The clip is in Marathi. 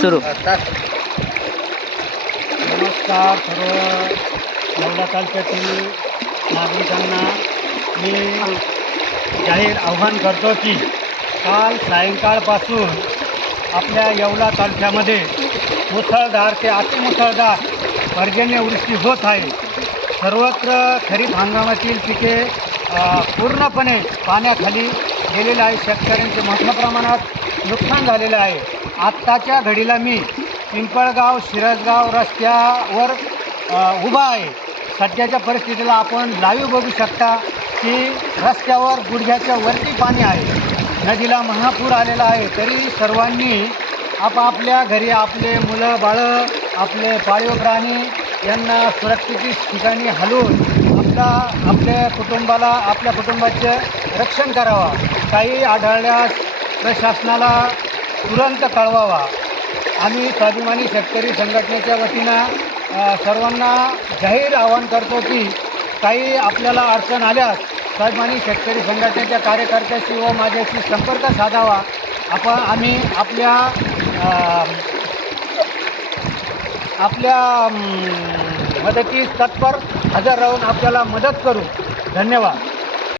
सुरू. नमस्कार सर्व येवला तालुक्यातील नागरिकांना मी जाहीर आव्हान करतो की काल सायंकाळपासून आपल्या येवला तालुक्यामध्ये मुसळधार ते अतिमुसळधार पर्जन्यवृष्टी होत आहे. सर्वत्र खरीप हंगामातील पिके पूर्णपणे पाण्याखाली गेलेले आहे. शेतकऱ्यांचे मोठ्या प्रमाणात नुकसान झालेलं आहे. आत्ताच्या घडीला मी पिंपळगाव शिरसगाव रस्त्यावर उभा आहे. सध्याच्या परिस्थितीला आपण लाईव्ह बघू शकता की रस्त्यावर गुडघ्याच्या वरती पाणी आहे. नदीला महापूर आलेला आहे. तरी सर्वांनी आपापल्या घरी आपले मुलं बाळं आपले पाळीव प्राणी यांना सुरक्षित ठिकाणी हलवून आपल्या कुटुंबाचे रक्षण करावा. काही आढळल्यास प्रशासनाला तुरंत कळवावा. आम्ही स्वाभिमानी शेतकरी संघटनेच्या वतीनं सर्वांना जाहीर आवाहन करतो की काही आपल्याला अडचण आल्यास स्वाभिमानी शेतकरी संघटनेच्या कार्यकर्त्याशी व माझ्याशी संपर्क साधावा. आम्ही आपल्या मदतीस तत्पर हजर राहून आपल्याला मदत करू. धन्यवाद.